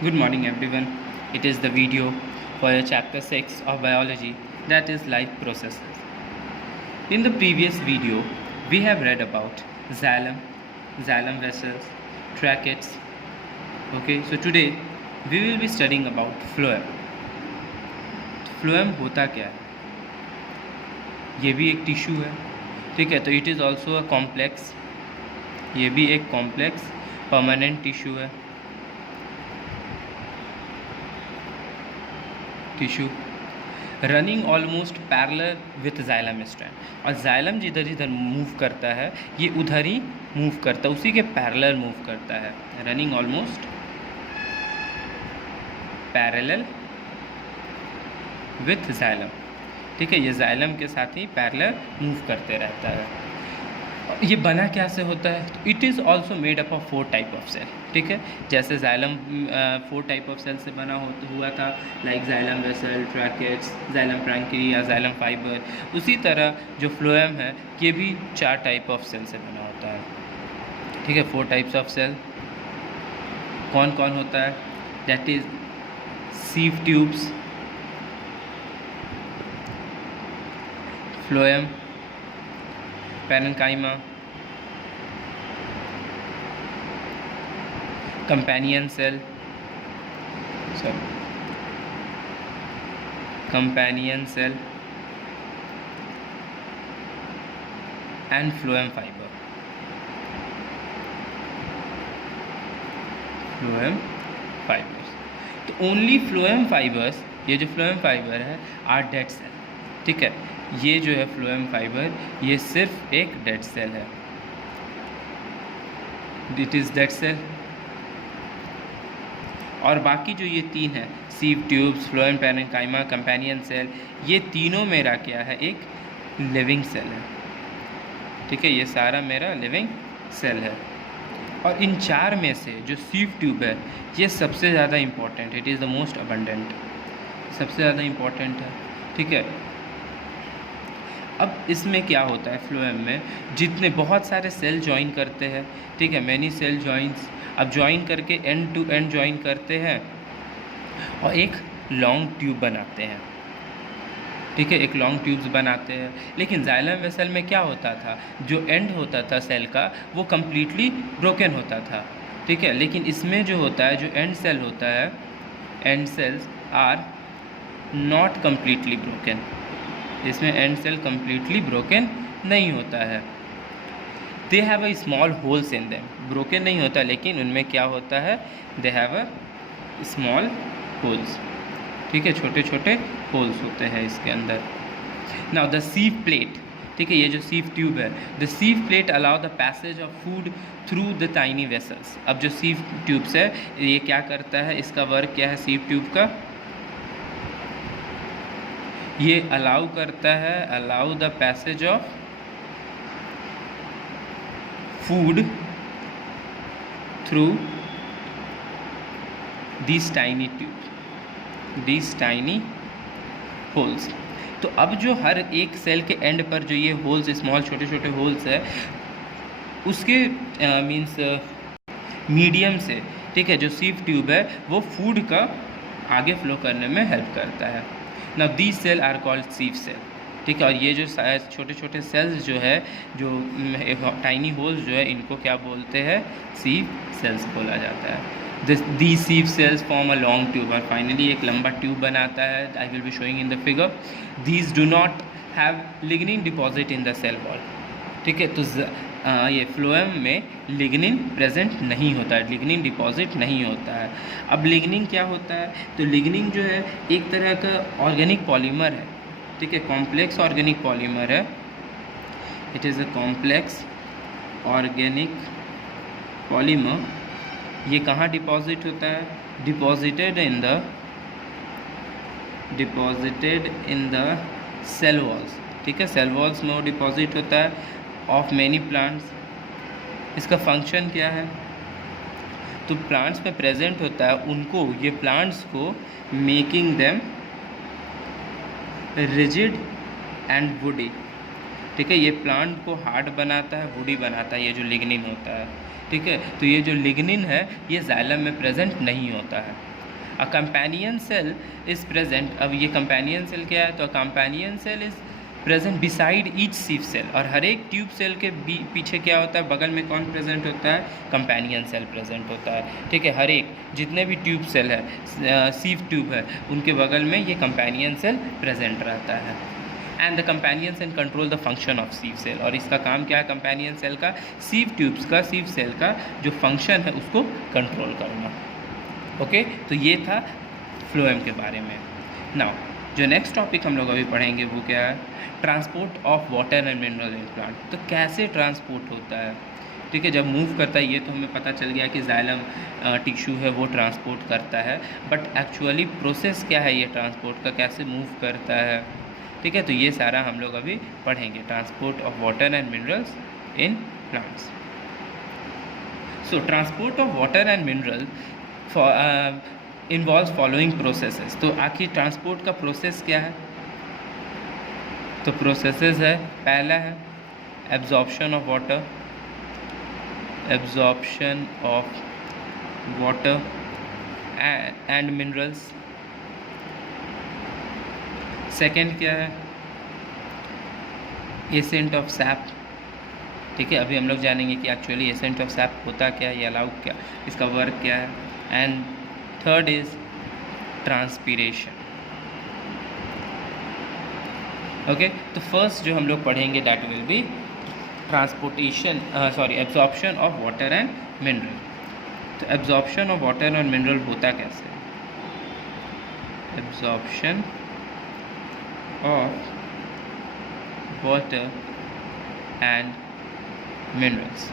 Good morning everyone. It is the video for your chapter 6 of biology, that is life processes. In the previous video, we have read about xylem vessels, tracheids. Okay, so today we will be studying about phloem. Phloem होता क्या है? ये भी एक tissue है, ठीक है. तो it is also a complex, ये भी एक कॉम्प्लेक्स परमानेंट टिश्यू है. Tissue running almost parallel with xylem strand, और जाइलम जिधर जिधर मूव करता है ये उधर ही मूव करता है, उसी के पैरेलल मूव करता है. Running almost parallel with xylem, ठीक है. ये जाइलम के साथ ही पैरेलल मूव करते रहता है. ये बना क्या से होता है? It is also made up of 4 type of cell, ठीक है. जैसे जाइलम 4 टाइप ऑफ सेल से बना हुआ था, like xylem vessel, tracheids, xylem प्रैंकी या जाइलम फाइबर. उसी तरह जो फ्लोएम है ये भी 4 टाइप ऑफ सेल से बना होता है, ठीक है. 4 टाइप्स ऑफ सेल कौन कौन होता है? That is sieve tubes, phloem, parenchyma, companion cell, and phloem fiber. तो ओनली फ्लोएम फाइबर्स, ये जो फ्लोएम फाइबर है आर डेड सेल, ठीक है. ये जो है फ्लोएम फाइबर ये सिर्फ एक डेड सेल है, इट इज़ डेड सेल. और बाकी जो ये 3 है, sieve tubes, phloem, parenchyma, companion cell, ये तीनों मेरा क्या है? एक लिविंग सेल है, ठीक है. ये सारा मेरा लिविंग सेल है. और इन 4 में से जो सीव ट्यूब है ये सबसे ज़्यादा इम्पॉर्टेंट है, it is the most abundant, सबसे ज़्यादा इम्पॉर्टेंट है, ठीक है. अब इसमें क्या होता है? फ्लोएम में जितने बहुत सारे सेल ज्वाइन करते हैं, ठीक है, मैनी सेल ज्वाइंस. अब ज्वाइन करके एंड टू एंड ज्वाइन करते हैं और एक लॉन्ग ट्यूब बनाते हैं, ठीक है. एक लॉन्ग ट्यूब्स बनाते हैं. लेकिन जाइलम वेसल में क्या होता था? जो एंड होता था सेल का वो कम्प्लीटली ब्रोकन होता था, ठीक है. लेकिन इसमें जो होता है, जो एंड सेल होता है, end cells are not completely broken. इसमें एंड सेल कम्प्लीटली ब्रोकन नहीं होता है. They have a small holes in them, broken नहीं होता लेकिन उनमें क्या होता है? They have a small holes, ठीक है, छोटे छोटे होल्स होते हैं इसके अंदर. नाउ द सीव प्लेट, ठीक है, ये जो सीव ट्यूब है, the सीव plate allow the passage of food through the tiny vessels. अब जो सीव ट्यूब्स है ये क्या करता है? इसका वर्क क्या है सीव ट्यूब का? ये अलाउ करता है, allow the passage of food through this tiny tube, this tiny holes. तो अब जो हर एक सेल के एंड पर जो ये होल्स, स्मॉल छोटे छोटे होल्स है, उसके मीन्स मीडियम से, ठीक है, जो सीव ट्यूब है वो फूड का आगे फ्लो करने में हेल्प करता है. Now these cell are called sieve cell, ठीक है. और ये जो छोटे छोटे सेल्स जो है, जो टाइनी होल्स जो है, इनको क्या बोलते हैं? सीव सेल्स बोला जाता है. These sieve cells form a long tube, और फाइनली एक लंबा ट्यूब बनाता है. I will be showing in the figure. These do not have lignin deposit in the cell wall, ठीक है. तो ये फ्लोएम में लिग्निन प्रेजेंट नहीं होता है, लिग्निन डिपॉजिट नहीं होता है. अब लिग्निन क्या होता है? तो लिग्निन जो है एक तरह का ऑर्गेनिक पॉलीमर है, ठीक है, कॉम्प्लेक्स ऑर्गेनिक पॉलीमर है. It is a complex organic polymer. ये कहाँ डिपॉजिट होता है? Deposited in the cell walls, ठीक है, सेल वॉल्स में वो डिपॉजिट होता है ऑफ मैनी प्लांट्स. इसका फंक्शन क्या है? तो प्लांट्स में प्रेजेंट होता है, उनको, ये प्लांट्स को making them rigid and woody, ठीक है. ये प्लांट को हार्ड बनाता है, वुडी बनाता है, ये जो लिग्निन होता है, ठीक है। तो ये जो लिग्निन है ये जाइलम में प्रेजेंट नहीं होता है। A companion cell is present. अब ये कंपेनियन सेल क्या है, तो companion cell is present beside each sieve cell. और हर एक ट्यूब सेल के पीछे क्या होता है, बगल में कौन प्रेजेंट होता है, कंपेनियन सेल प्रेजेंट होता है। ठीक है, हर एक जितने भी ट्यूब सेल है, सीव ट्यूब है, उनके बगल में ये कंपेनियन सेल प्रेजेंट रहता है। And the companion cell control the function of sieve cell. और इसका काम क्या है कंपेनियन सेल का, सीव ट्यूब्स का, सीव सेल का जो फंक्शन है उसको कंट्रोल करना। ओके, तो ये था फ्लोएम के बारे में। नाउ जो नेक्स्ट टॉपिक हम लोग अभी पढ़ेंगे वो क्या है, transport of water and mineral in plant. तो कैसे ट्रांसपोर्ट होता है, ठीक है, जब मूव करता है ये तो हमें पता चल गया कि जाइलम टिश्यू है वो ट्रांसपोर्ट करता है, बट एक्चुअली प्रोसेस क्या है ये ट्रांसपोर्ट का, कैसे मूव करता है, ठीक है। तो ये सारा हम लोग अभी पढ़ेंगे, transport of water and minerals in plants. So transport of water and mineral involve following processes. तो आखिर ट्रांसपोर्ट का प्रोसेस क्या है, तो प्रोसेसेस है, पहला है absorption of water, absorption of water and minerals. Second क्या है, एसेंट ऑफ सैप। ठीक है, अभी हम लोग जानेंगे कि एक्चुअली एसेंट ऑफ सैप होता क्या है, ये अलाउ क्या, इसका वर्क क्या है। And third is transpiration. Okay, तो फर्स्ट जो हम लोग पढ़ेंगे that will be transportation absorption of water and mineral. तो absorption of water and mineral होता कैसे, absorption of water and minerals।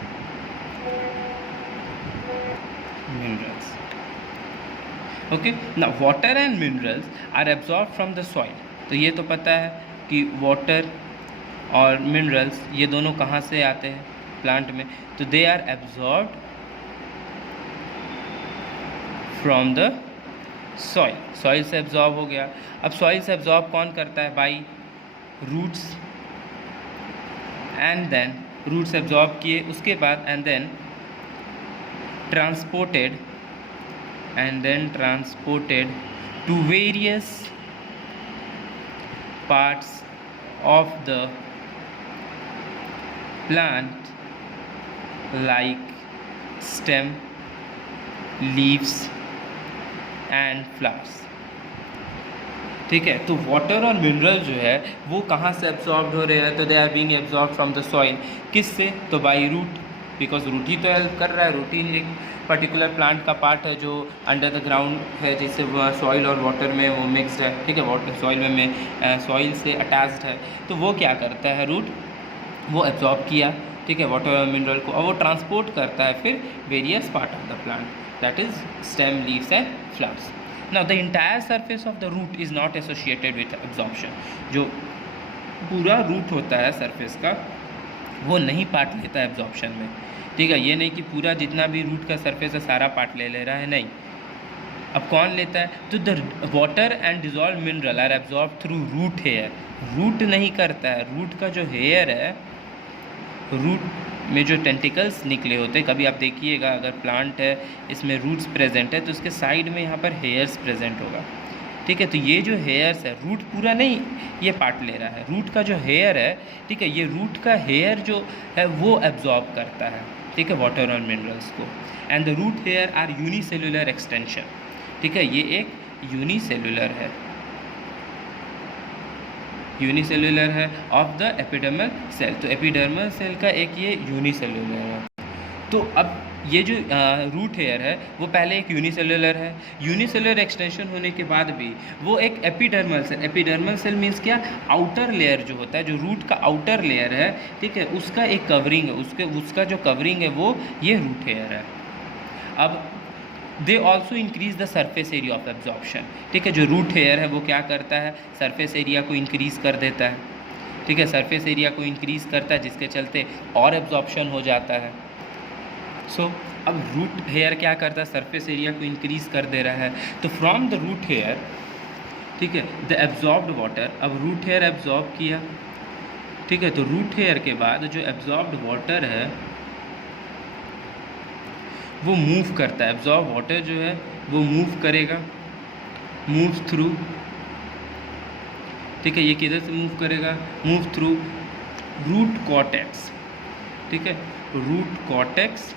Okay, now water and minerals are absorbed from the soil। तो ये तो पता है कि वाटर और मिनरल्स ये दोनों कहाँ से आते हैं प्लांट में, तो they are absorbed from the soil. Soil से एब्जॉर्ब हो गया। अब सॉइल से एब्जॉर्ब कौन करता है, by roots, and then roots absorb किए, उसके बाद and then transported to various parts of the plant like stem, leaves and flowers. ठीक है, तो वाटर और मिनरल जो है वो कहाँ से एब्जॉर्ब हो रहे हैं, तो they are being absorb from the soil. किससे, तो बाई रूट, बिकॉज रूट ही तो हेल्प कर रहा है। रूट ही एक पर्टिकुलर प्लांट का पार्ट है जो अंडर द ग्राउंड है, जिससे सॉइल और वाटर में वो मिक्सड है। ठीक है, वाटर सॉइल में सॉइल से अटैच्ड है, तो वो क्या करता है रूट, वो एब्जॉर्ब किया, ठीक है, वाटर और मिनरल को, और वो ट्रांसपोर्ट करता है फिर various part of the plant, that is stem, leaves and flowers. Now the entire surface of the root is not associated with absorption। जो पूरा रूट होता है सरफेस का वो नहीं पार्ट लेता है एब्जॉर्प्शन में। ठीक है, ये नहीं कि पूरा जितना भी रूट का सरफेस है सारा पार्ट ले रहा है, नहीं। अब कौन लेता है, तो the water and dissolve mineral are absorb through root hair. Root नहीं करता है, रूट का जो हेयर है, रूट में जो टेंटिकल्स निकले होते हैं, कभी आप देखिएगा अगर प्लांट है इसमें रूट्स प्रेजेंट है तो उसके साइड में यहाँ पर हेयर्स प्रेजेंट होगा। ठीक है, तो ये जो हेयर्स है, रूट पूरा नहीं ये पार्ट ले रहा है, रूट का जो हेयर है, ठीक है, ये रूट का हेयर जो है वो एब्जॉर्ब करता है, ठीक है, वाटर और मिनरल्स को। And the root hair are unicellular extension. ठीक है, ये एक यूनिसेलुलर है, यूनिसेलुलर है ऑफ द एपिडर्मल सेल। तो एपिडर्मल सेल का एक ये यूनिसेलुलर है। तो अब ये जो रूट हेयर है वो पहले एक यूनिसेलुलर है, यूनिसेलुलर एक्सटेंशन होने के बाद भी वो एक epidermal cell, epidermal cell means क्या, आउटर लेयर जो होता है, जो रूट का आउटर लेयर है, ठीक है, उसका एक कवरिंग है, उसका जो कवरिंग है वो ये रूट हेयर है। अब they also increase the surface area of absorption. ठीक है, जो रूट हेयर है वो क्या करता है, सरफेस एरिया को इंक्रीज़ कर देता है। ठीक है, सरफेस एरिया को इंक्रीज़ करता है जिसके चलते और एब्जॉर्प्शन हो जाता है। सो अब रूट हेयर क्या करता है, सरफेस एरिया को इंक्रीज़ कर दे रहा है। तो फ्रॉम द रूट हेयर, ठीक है, द एब्जॉर्ब्ड वाटर, अब रूट हेयर एब्जॉर्ब किया, ठीक है, तो रूट हेयर के बाद जो एब्जॉर्ब्ड वाटर है वो मूव करता है, एब्जॉर्ब वाटर जो है वो मूव करेगा, मूव थ्रू, ठीक है, ये किधर से मूव करेगा, मूव थ्रू रूट कॉर्टेक्स, ठीक है, रूट कॉर्टेक्स,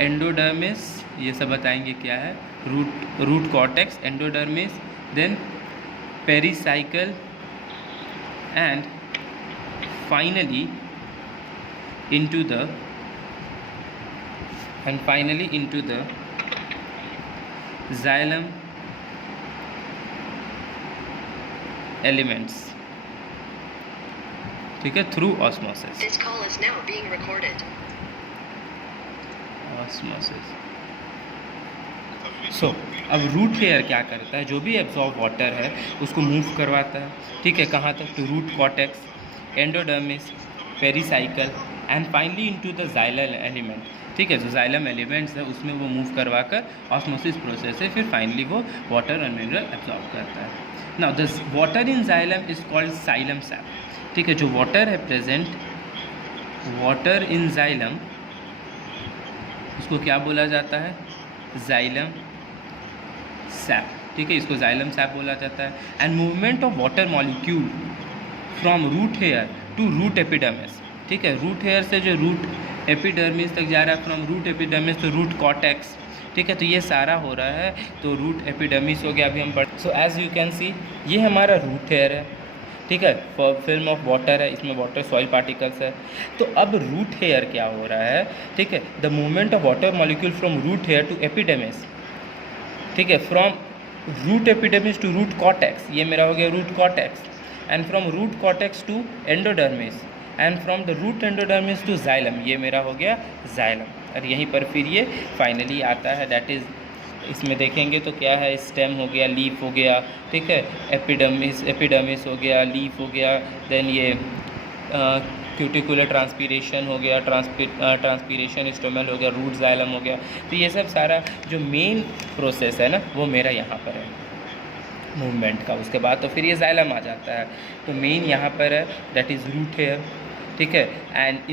एंडोडर्मिस, ये सब बताएंगे क्या है, root cortex, endodermis, then pericycle, and finally into the xylem elements, ठीक है, through osmosis. This call is now being recorded. Osmosis. So अब रूट हेयर क्या करता है, जो भी एब्जॉर्ब वाटर है उसको मूव करवाता है, ठीक है, कहाँ तक, to root cortex, endodermis, pericycle, and finally into the xylem element, ठीक है, जो जाइलम एलिमेंट्स है उसमें वो मूव करवा कर ऑस्मोसिस प्रोसेस से फिर फाइनली वो वाटर और मिनरल एब्जॉर्ब करता है। Now the water in xylem is called xylem SAP, ठीक है, जो वाटर है प्रेजेंट, वाटर इन जाइलम, उसको क्या बोला जाता है, जाइलम सैप, ठीक है, इसको जाइलम सैप बोला जाता है। And movement of water molecule from root hair to root epidermis, ठीक है, रूट हेयर से जो रूट एपिडर्मिस तक जा रहा है, from root epidermis to root cortex, ठीक है, तो ये सारा हो रहा है, तो रूट एपिडर्मिस हो गया, अभी हम पढ़, so as you can see ये हमारा रूट हेयर है, ठीक है, फिल्म ऑफ वाटर है, इसमें वाटर सॉइल पार्टिकल्स है। तो अब रूट हेयर क्या हो रहा है, ठीक है, the movement of water molecule from root hair to epidermis, ठीक है, from root epidermis to root cortex, ये मेरा हो गया root cortex, and from root cortex to endodermis, and from the root endodermis to xylem, ये मेरा हो गया जाइलम, और यहीं पर फिर ये फाइनली आता है, दैट इज़, इसमें देखेंगे तो क्या है, स्टेम हो गया, लीफ हो गया, ठीक है, एपिडर्मिस हो गया, लीफ हो गया, देन ये क्यूटिकुलर ट्रांसपीरेशन हो गया, ट्रांसपीरेशन स्टोमल हो गया, रूट जाइलम हो गया। तो ये सब सारा जो मेन प्रोसेस है ना वो मेरा यहाँ पर है मूवमेंट का। उसके बाद तो फिर ये जाइलम आ जाता है। तो मेन यहाँ पर है दैट इज़ रूट हेयर, ठीक है। एंड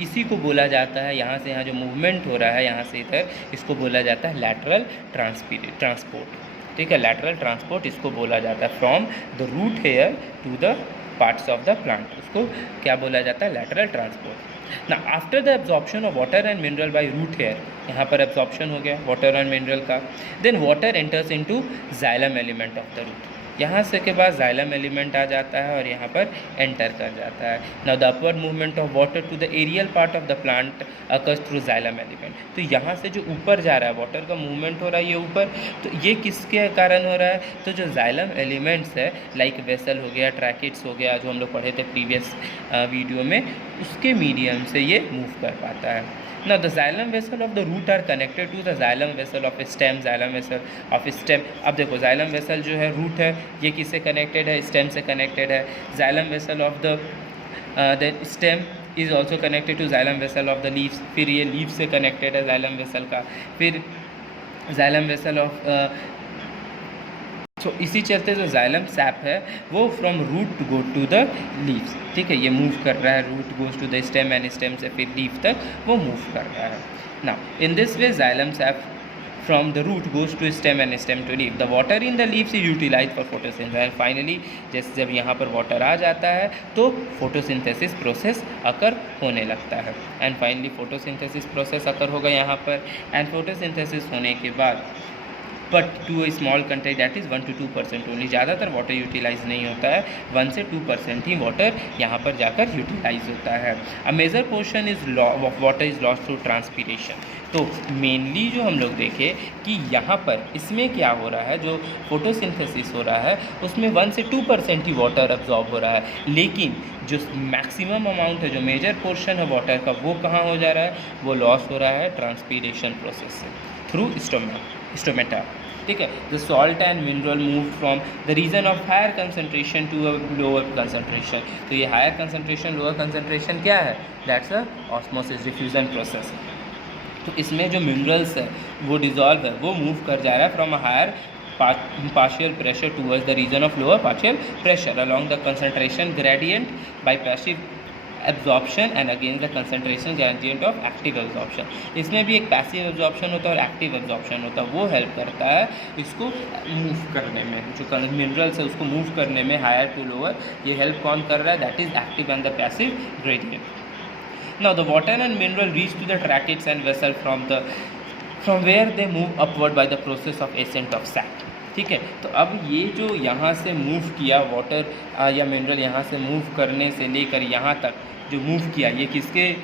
इसी को बोला जाता है, यहाँ से यहाँ जो मूवमेंट हो रहा है यहाँ से इधर, इसको बोला जाता है लैटरल ट्रांसपोर्ट, ठीक है। लैटरल ट्रांसपोर्ट इसको बोला जाता है from the root hair to the parts of the plant, उसको क्या बोला जाता है, लैटरल ट्रांसपोर्ट। ना after the absorption of water and mineral by root hair, यहाँ पर एब्जॉर्प्शन हो गया वाटर एंड मिनरल का, then water enters into xylem element of the root, यहाँ से के बाद जाइलम एलिमेंट आ जाता है और यहाँ पर एंटर कर जाता है। Now the upward movement of water to the aerial part of the plant occurs through xylem element. तो यहाँ से जो ऊपर जा रहा है वाटर का मूवमेंट हो रहा है ये ऊपर, तो ये किसके कारण हो रहा है, तो जो जाइलम एलिमेंट्स है लाइक वेसल हो गया, ट्रैकिट्स हो गया, जो हम लोग पढ़े थे प्रीवियस वीडियो में, उसके मीडियम से ये मूव कर पाता है। Now the xylem vessel of the root are connected to the xylem vessel of stem, xylem vessel of stem। अब देखो xylem vessel जो है रूट है, ये किससे कनेक्टेड है, स्टेम से कनेक्टेड है। xylem vessel of the stem is also connected to xylem vessel of the leaves, फिर ये लीफ से कनेक्टेड है xylem vessel का, फिर xylem vessel of तो इसी चलते जो जाइलम सैप है वो from root go to the leaves, ठीक है, ये मूव कर रहा है, root goes to the stem and stem से फिर लीफ तक वो मूव कर रहा है। Now in this way xylem sap from the root goes to stem and stem to leaf. The water in the leaves is utilize for photosynthesis and finally जैसे जब यहाँ पर वाटर आ जाता है तो फोटोसिंथेसिस प्रोसेस अकर होने लगता है। And finally photosynthesis process occur होगा यहाँ पर, एंड फोटोसिंथेसिस होने के बाद but to a small content that is 1 to 2% only, ज़्यादातर वाटर यूटिलाइज नहीं होता है, 1 से 2% ही वाटर यहाँ पर जाकर यूटिलाइज होता है। A major portion is water is lost through transpiration. तो मेनली जो हम लोग देखें कि यहाँ पर इसमें क्या हो रहा है, जो फोटोसिंथेसिस हो रहा है उसमें 1 से 2% ही वाटर एब्जॉर्ब हो रहा है, लेकिन जो मैक्सिमम अमाउंट है, जो मेजर पोर्शन है वाटर का, वो कहाँ हो जा रहा है, वो लॉस हो रहा है ट्रांसपीरेशन प्रोसेस से थ्रू स्टोमेटा, ठीक है। The salt and mineral move from the region of higher concentration to a lower concentration. तो ये हायर कंसनट्रेशन लोअर कंसनट्रेशन क्या है, that's a osmosis diffusion process. तो इसमें जो मिनरल्स है वो डिजॉल्व है, वो मूव कर जा रहा है from a higher partial pressure towards the region of lower partial pressure along the concentration gradient by passive absorption and against the concentration gradient of active absorption. इसमें भी एक पैसिव एब्जॉर्प्शन होता है और एक्टिव एब्जॉर्प्शन होता है, वो help करता है इसको मूव करने में, जो मिनरल्स है उसको मूव करने में हायर टू लोअर, ये हेल्प कौन कर रहा है, that is active and the passive gradient. Now the water and mineral reach to the tracheids and vessel from where they move upward by the process of ascent of sap. ठीक है, तो अब ये जो यहाँ से मूव किया water या मिनरल, यहाँ से मूव करने से लेकर यहाँ तक जो मूव किया, ये किसके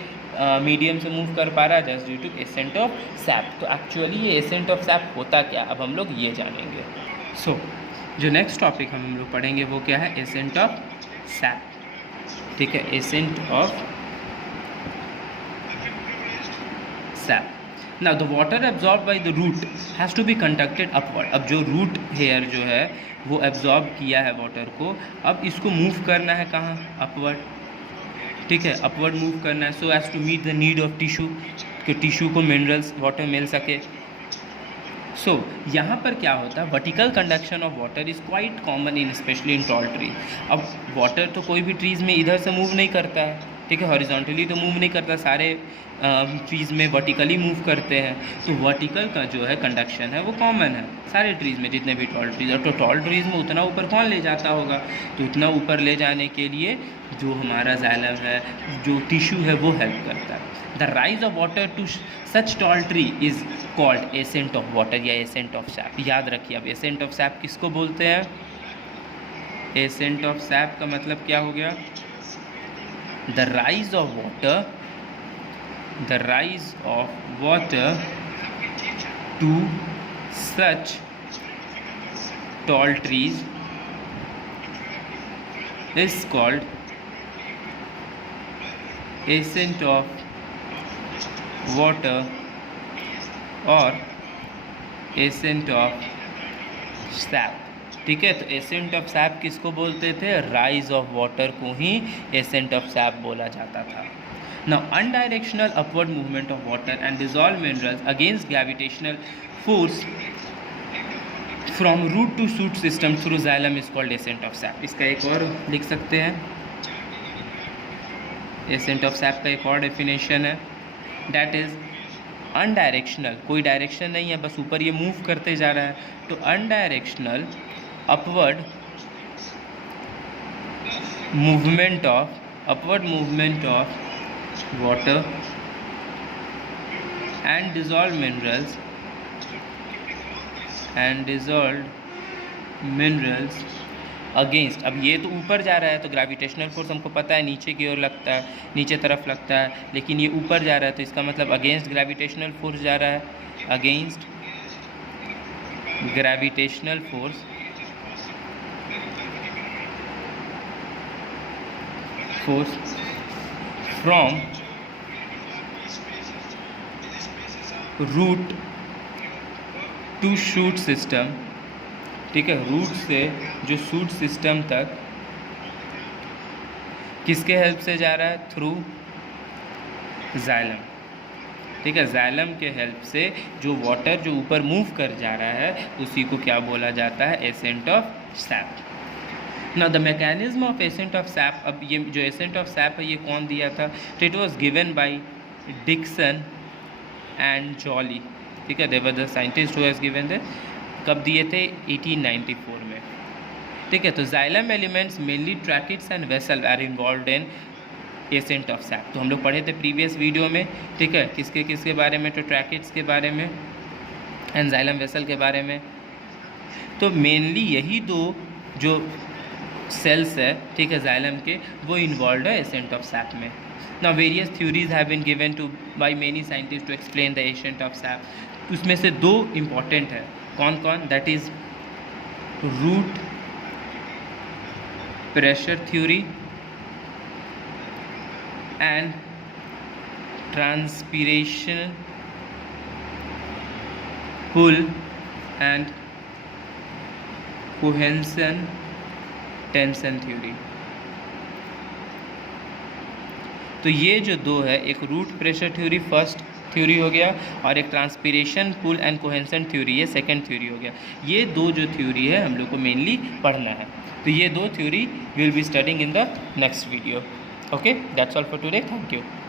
मीडियम से मूव कर पा रहा है, just due to ascent of sap. तो एक्चुअली ये एसेंट ऑफ सैप होता क्या, अब हम लोग ये जानेंगे। सो जो नेक्स्ट टॉपिक हम लोग पढ़ेंगे वो क्या है, एसेंट ऑफ सैप। ठीक है, ascent of SAP. Now the water absorbed by the root has to be conducted upward। अब जो रूट हेयर जो है वो एब्जॉर्ब किया है वाटर को, अब इसको मूव करना है कहाँ, अपवर्ड। ठीक है, अपवर्ड मूव करना है, so as to meet the need of tissue, कि टिश्यू को मिनरल्स वाटर मिल सके। सो यहाँ पर क्या होता है, vertical conduction of water is quite common in especially in tall trees. अब वाटर तो कोई भी ट्रीज़ में इधर से मूव नहीं करता है, ठीक है, हॉरिजॉन्टली तो मूव नहीं करता, सारे ट्रीज़ में वर्टिकली मूव करते हैं। तो वर्टिकल का जो है कंडक्शन है वो कॉमन है सारे ट्रीज़ में, जितने भी टॉल ट्रीज़ है। तो टॉल ट्रीज़ में उतना ऊपर कौन ले जाता होगा, तो उतना ऊपर ले जाने के लिए जो हमारा जाइलम है, जो टिश्यू है, वो हेल्प करता है। The rise of water to such tall tree is called ascent of water या एसेंट ऑफ सैप। याद रखिए, अब एसेंट ऑफ सैप किसको बोलते हैं, एसेंट ऑफ सैप का मतलब क्या हो गया, the rise of water to such tall trees is called ascent of water or ascent of sap। ठीक है, तो एसेंट ऑफ सैप किसको बोलते थे, राइज ऑफ वाटर को ही एसेंट ऑफ सैप बोला जाता था। Now unidirectional upward movement of water and dissolve minerals against gravitational force from root to shoot system through xylem is called ascent of sap. इसका एक और लिख सकते हैं, एसेंट ऑफ सैप का एक और डेफिनेशन है, डैट इज अनडायरेक्शनल, कोई डायरेक्शन नहीं है, बस ऊपर ये मूव करते जा रहा है, तो अनडायरेक्शनल upward movement of water and dissolved minerals against. अब ये तो ऊपर जा रहा है तो ग्रेविटेशनल फोर्स हमको पता है नीचे की ओर लगता है, नीचे तरफ लगता है, लेकिन ये ऊपर जा रहा है तो इसका मतलब अगेंस्ट ग्रेविटेशनल फोर्स जा रहा है, against gravitational force from root to shoot system. ठीक है, रूट से जो शूट सिस्टम तक किसके हेल्प से जा रहा है, थ्रू जाइलम। ठीक है, जाइलम के हेल्प से जो वाटर जो ऊपर मूव कर जा रहा है उसी को क्या बोला जाता है, ascent of SAP. Now the mechanism of ascent of SAP, अब ये जो एसेंट ऑफ सैप है ये कौन दिया था, तो it was given by Dixon and Jolly. ठीक है, they were the scientist who has given this. कब दिए थे, 1894 में। ठीक है, तो xylem elements mainly tracheids and vessel are involved in ascent of sap. तो हम लोग पढ़े थे प्रीवियस वीडियो में, ठीक है, किसके किसके बारे में, तो ट्रैकेट्स के बारे में एंड जाइलम वेसल के बारे में। तो मेनली यही दो जो सेल्स है, ठीक है, जाइलम के, वो इन्वॉल्व है एसेंट ऑफ सैप में। Now various theories have been given to by many scientist to explain the ascent of sap. उसमें से दो इम्पॉर्टेंट है, कौन कौन, that is root pressure theory and transpiration pull and cohesion tension theory. तो ये जो दो है, एक root pressure theory first theory हो गया और एक transpiration pull and cohesion theory ये सेकंड थ्योरी हो गया। ये दो जो थ्योरी है हम लोग को मेनली पढ़ना है, तो ये दो theory will be studying in the next video. Okay, that's all for today. Thank you.